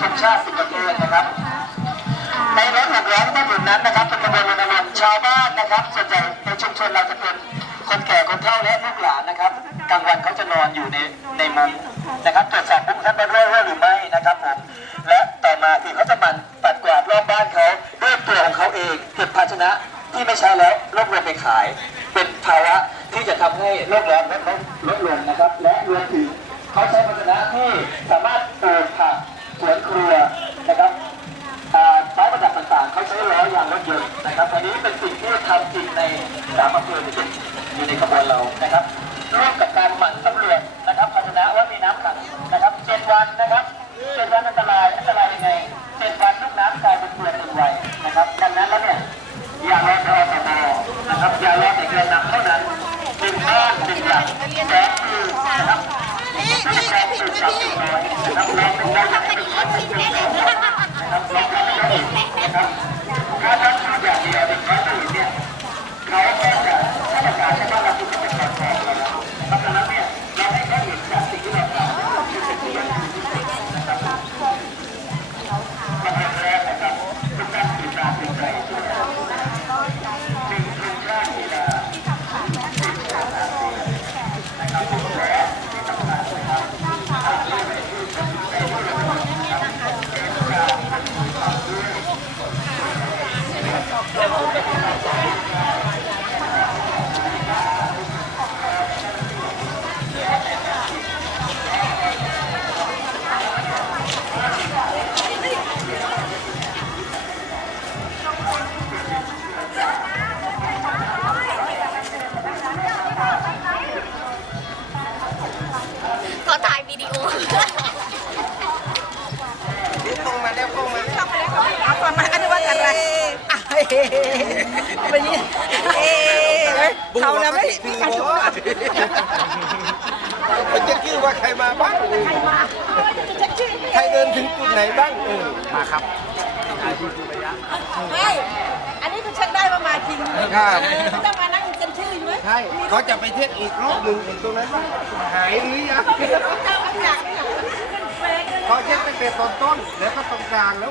ธงชาติสิบประเทศนะครับ ในรถหกล้อที่อยู่นั้นนะครับเป็นขบวนรณรงค์ชาวบ้านนะครับส่วนใหญ่ในชุมชนเราจะเป็นคนแก่คนเฒ่าและลูกหลานนะครับกลางวันเขาจะนอนอยู่ในในมุ้งนะครับตรวจสอบมุ้งท่านเป็นเรื่องหรือไม่นะครับผมและต่อมาคือเขาจะมันปัดกวาดรอบบ้านเขาด้วยตัวของเขาเองเก็บภาชนะที่ไม่ใช้แล้วรวบรวมไปขาย เป็นภาวะที่จะทำให้โลกร้อนลดลงลดลงนะครับ และรวมถึงเขาใช้ภาชนะที่สามารถปลูกผัก สวนครัวนะครับอ่าไม้ประดับต่างๆเขาใช้ล้อยางรถยนต์นะครับอันนี้เป็นสิ่งที่ทำจริงในสามอำเภอที่อยู่ในขบวนเรานะครับร่วมกับการหมั่นสำรวจนะครับภาชนะว่ามีน้ำขังนะครับเจ็ดวันนะครับเจ็ดวันอันตรายอันตรายยังไงเจ็ดวันลูกน้ำกลายเป็นเกลือเป็นไวนะครับดังนั้นแล้วเนี่ยอย่ารอรอสมนะครับอย่ารอแต่เกินนำเท่านั้นหนึ่งบ้านหนึ่งหลังแสนคือนะครับไม่ใช่การสื่อสารสิ่งน้อยนะครับเราเป็นเร Ele é เฮ้ไปนี่เอ๊ะเขาแล้วไม่พี่โอ้มันจะชื่อว่าใครมาบ้าง ใครมาใครเดินถึงจุดไหนบ้างเออมาครับไม่อันนี้คือเช็คได้ว่ามาจริงครับไม่ต้องมานั่งเซ็นชื่ออยู่ไหมใช่เขาจะไปเทศอีกรอบหนึ่งตรงนั้นบ้าหายหรือยังเขาเช็คตั้งแต่ตอนต้นแล้วก็ตรงกลางแล้ว